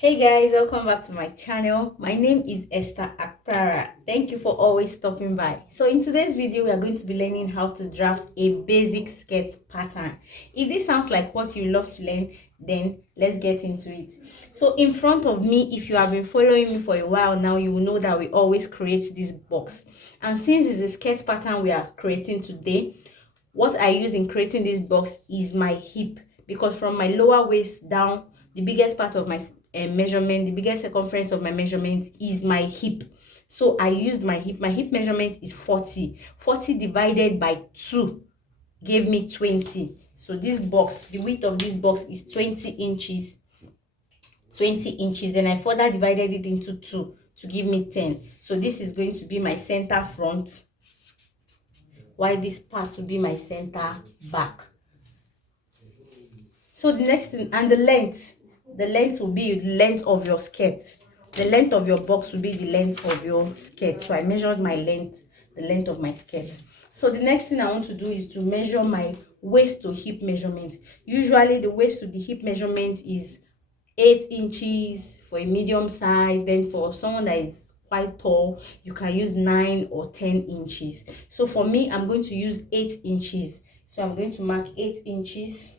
Hey guys, welcome back to my channel. My name is Esther Akpara. Thank you for always stopping by. So in today's video, we are going to be learning how to draft a basic skirt pattern. If this sounds like what you love to learn, then let's get into it. So in front of me, if you have been following me for a while now, you will know that we always create this box. And since it's a skirt pattern we are creating today, what I use in creating this box is my hip, because from my lower waist down, the biggest part of my measurement, the biggest circumference of my measurement is my hip. So I used my hip. My hip measurement is 40 divided by 2 gave me 20. So this box, the width of this box is 20 inches. Then I further divided it into 2 to give me 10. So this is going to be my center front, while this part will be my center back. So the next thing, and the length will be the length of your skirt. The length of your box will be the length of your skirt. So I measured my length, the length of my skirt. So the next thing I want to do is to measure my waist to hip measurement. Usually the waist to the hip measurement is 8 inches for a medium size. Then for someone that is quite tall, you can use 9 or 10 inches. So for me, I'm going to use 8 inches. So I'm going to mark 8 inches.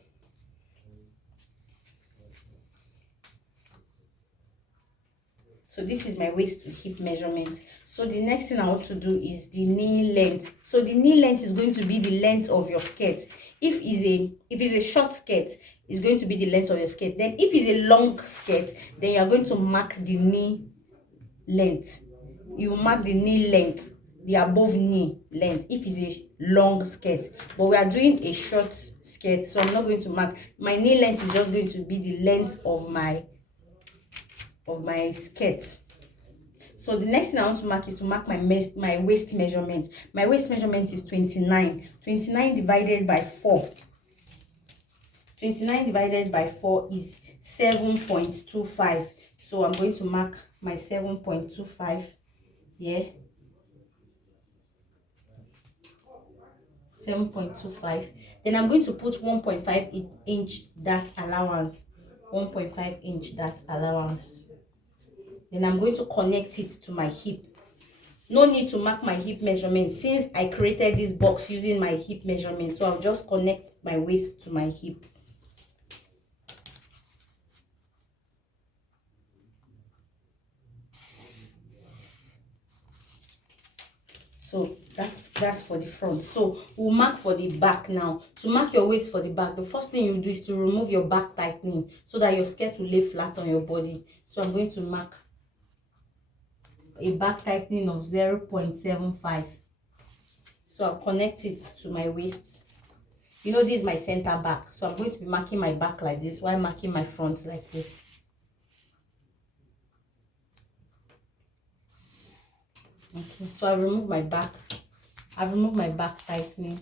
So this is my waist to hip measurement. So the next thing I want to do is the knee length. So the knee length is going to be the length of your skirt. If it's a short skirt, it's going to be the length of your skirt. Then if it's a long skirt, then you are going to mark the knee length. You mark the knee length, the above knee length, if it's a long skirt. But we are doing a short skirt, so I'm not going to mark. My knee length is just going to be the length of my skirt. So the next thing I want to mark is to mark my waist measurement. My waist measurement is 29 divided by 4. 29 divided by 4 is 7.25. So I'm going to mark my 7.25 here. 7.25. Then I'm going to put 1.5 inch dart allowance. 1.5 inch dart allowance. Then I'm going to connect it to my hip. No need to mark my hip measurement since I created this box using my hip measurement. So I'll just connect my waist to my hip. So that's for the front. So we'll mark for the back now. To mark your waist for the back, the first thing you do is to remove your back tightening so that your skirt will lay flat on your body. So I'm going to mark a back tightening of 0.75. So I'll connect it to my waist. You know, this is my center back, so I'm going to be marking my back like this while marking my front like this. Okay, so I remove my back. I remove my back tightening.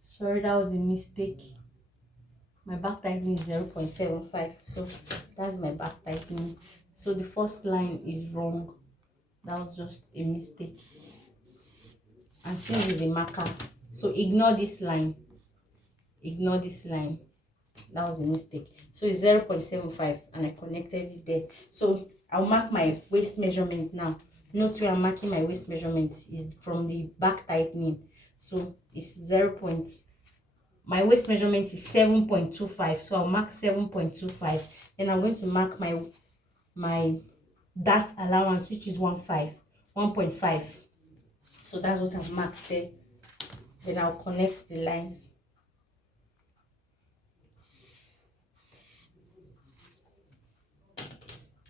Sorry, that was a mistake. My back tightening is 0.75. So that's my back tightening. So the first line is wrong. That was just a mistake. And since it's a marker, so ignore this line. Ignore this line. That was a mistake. So it's 0.75 and I connected it there. So I'll mark my waist measurement now. Note where I'm marking my waist measurement is from the back tightening. So it's my waist measurement is 7.25. So I'll mark 7.25. Then I'm going to mark my dart allowance, which is 1.5. So that's what I've marked there. Then I'll connect the lines.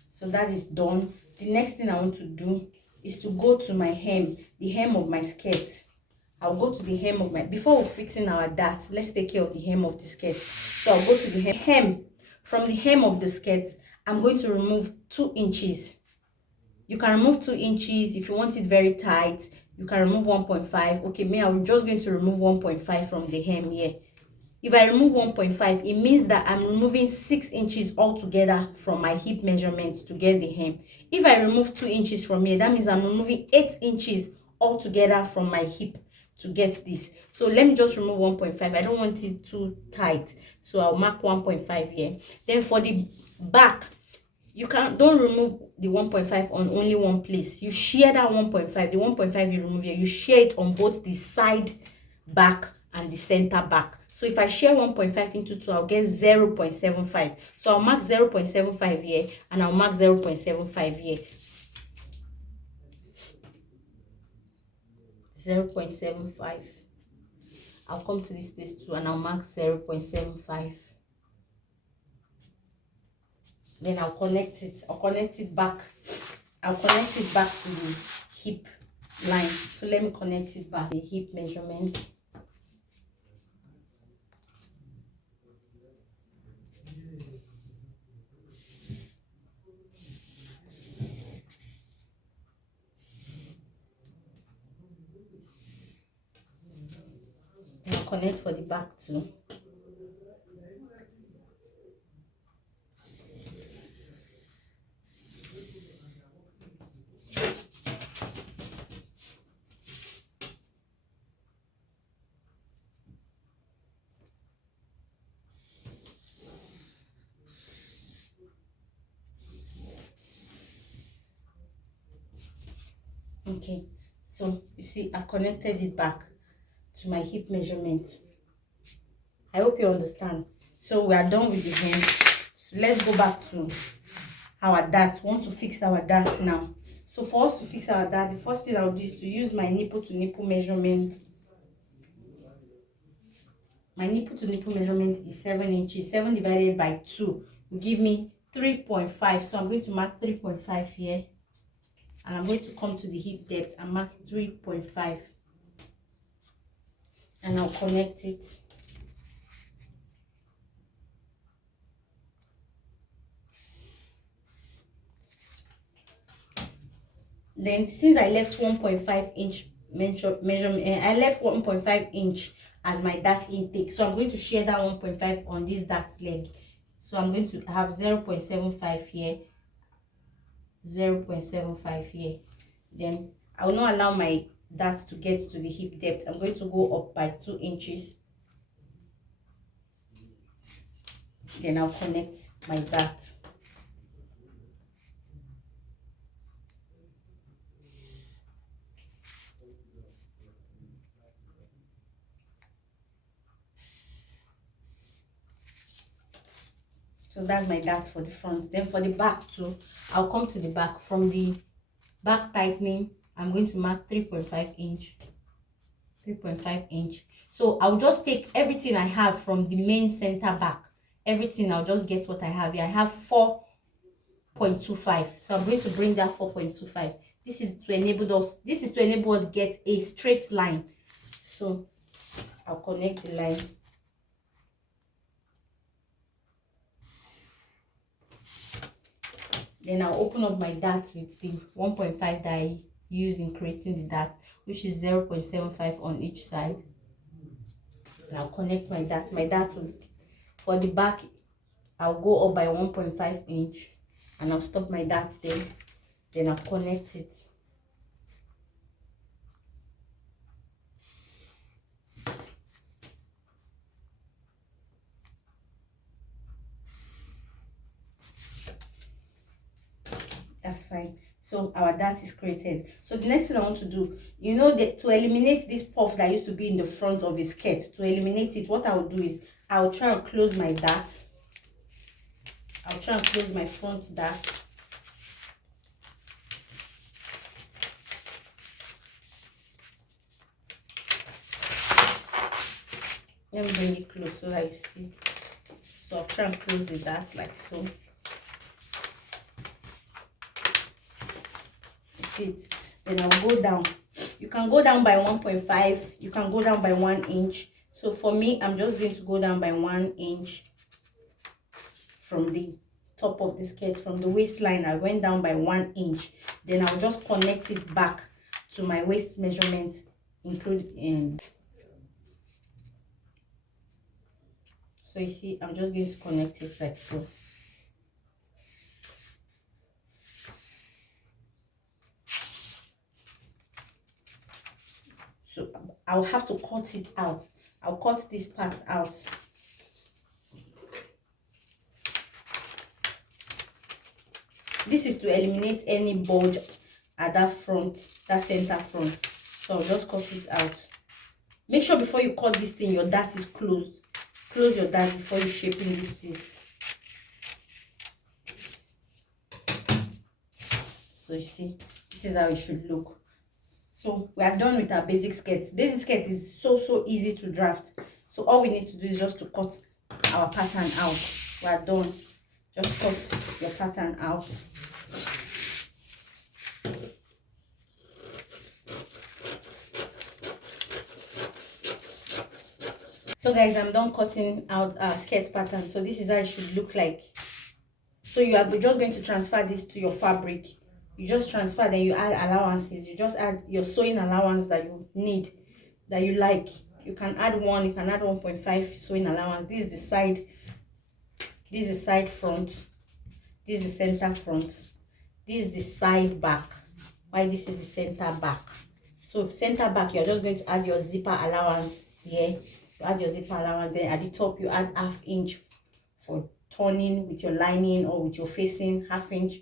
So that is done. The next thing I want to do is to go to my hem, the hem of my skirt. I'll go to the hem of my, before we're fixing our dart, let's take care of the hem of the skirt. So I'll go to the hem. From the hem of the skirt, I'm going to remove 2 inches. You can remove 2 inches. If you want it very tight, you can remove 1.5. Okay, me, I'm just going to remove 1.5 from the hem here. If I remove 1.5, it means that I'm removing 6 inches altogether from my hip measurements to get the hem. If I remove 2 inches from here, that means I'm removing 8 inches altogether from my hip to get this. So let me just remove 1.5. I don't want it too tight, so I'll mark 1.5 here. Then for the back, you don't remove the 1.5 on only one place. You share that 1.5. The 1.5 you remove here, you share it on both the side back and the center back. So if I share 1.5 into 2, I'll get 0.75. So I'll mark 0.75 here, and I'll mark 0.75 here. 0.75. I'll come to this place too, and I'll mark 0.75. Then I'll connect it. I'll connect it back to the hip line. So let me connect it back. The hip measurement. And I'll connect for the back too. Okay, so you see I've connected it back to my hip measurement. I hope you understand. So we are done with the hem. So let's go back to our dart. We want to fix our dart now. So for us to fix our dart, the first thing I'll do is to use my nipple to nipple measurement. My nipple to nipple measurement is 7 inches. 7 divided by 2 will give me 3.5. So I'm going to mark 3.5 here. And I'm going to come to the hip depth and mark 3.5. And I'll connect it. Then since I left 1.5 inch measurement, I left 1.5 inch as my dart intake. So I'm going to share that 1.5 on this dart leg. So I'm going to have 0.75 here, 0.75 here. Then I will not allow my dart to get to the hip depth. I'm going to go up by 2 inches. Then I'll connect my dart. So that's my dart for the front. Then for the back too, I'll come to the back. From the back tightening, I'm going to mark 3.5 inch. 3.5 inch. So I'll just take everything I have from the main center back. Everything, I'll just get what I have here. I have 4.25. So I'm going to bring that 4.25. This is to enable us get a straight line. So I'll connect the line. Then I'll open up my dart with the 1.5 that I used in creating the dart, which is 0.75 on each side. And I'll connect my dart. My dart will, for the back, I'll go up by 1.5 inch and I'll stop my dart there. Then I'll connect it. That's fine. So our dart is created. So the next thing I want to do, you know, that to eliminate this puff that used to be in the front of the skirt, to eliminate it, what I will do is I'll try and close my dart. I'll try and close my front dart. Let me bring it close so that you see it. So I'll try and close the dart like so. It. Then I'll go down. You can go down by 1.5. You can go down by 1 inch. So for me, I'm just going to go down by 1 inch from the top of the skirt. From the waistline, I went down by 1 inch. Then I'll just connect it back to my waist measurement, including. So you see, I'm just going to connect it like so. So I'll have to cut it out. I'll cut this part out. This is to eliminate any bulge at that front, that center front. So I'll just cut it out. Make sure before you cut this thing, your dart is closed. Close your dart before you shaping this piece. So you see, this is how it should look. So we are done with our basic skirt. Basic skirt is so easy to draft. So all we need to do is just to cut our pattern out. We are done. Just cut your pattern out. So guys, I'm done cutting out our skirt pattern. So this is how it should look like. So you are just going to transfer this to your fabric. You just transfer, then you add allowances. You just add your sewing allowance that you need, that you like. You can add 1, you can add 1.5 sewing allowance. This is the side, this is the side front, this is the center front, this is the side back, while this is the center back. So center back, you're just going to add your zipper allowance here. You add your zipper allowance, then at the top you add 1/2 inch for turning with your lining or with your facing, 1/2 inch.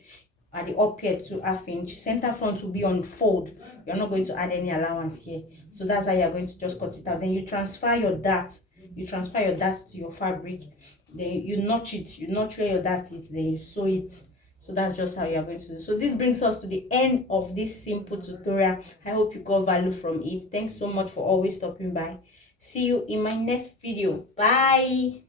At the up here to 1/2 inch. Center front will be on fold. You're not going to add any allowance here. So that's how you're going to just cut it out. Then you transfer your dart. You transfer your dart to your fabric. Then you notch it. You notch where your dart is. Then you sew it. So that's just how you're going to do. So this brings us to the end of this simple tutorial. I hope you got value from it. Thanks so much for always stopping by. See you in my next video. Bye.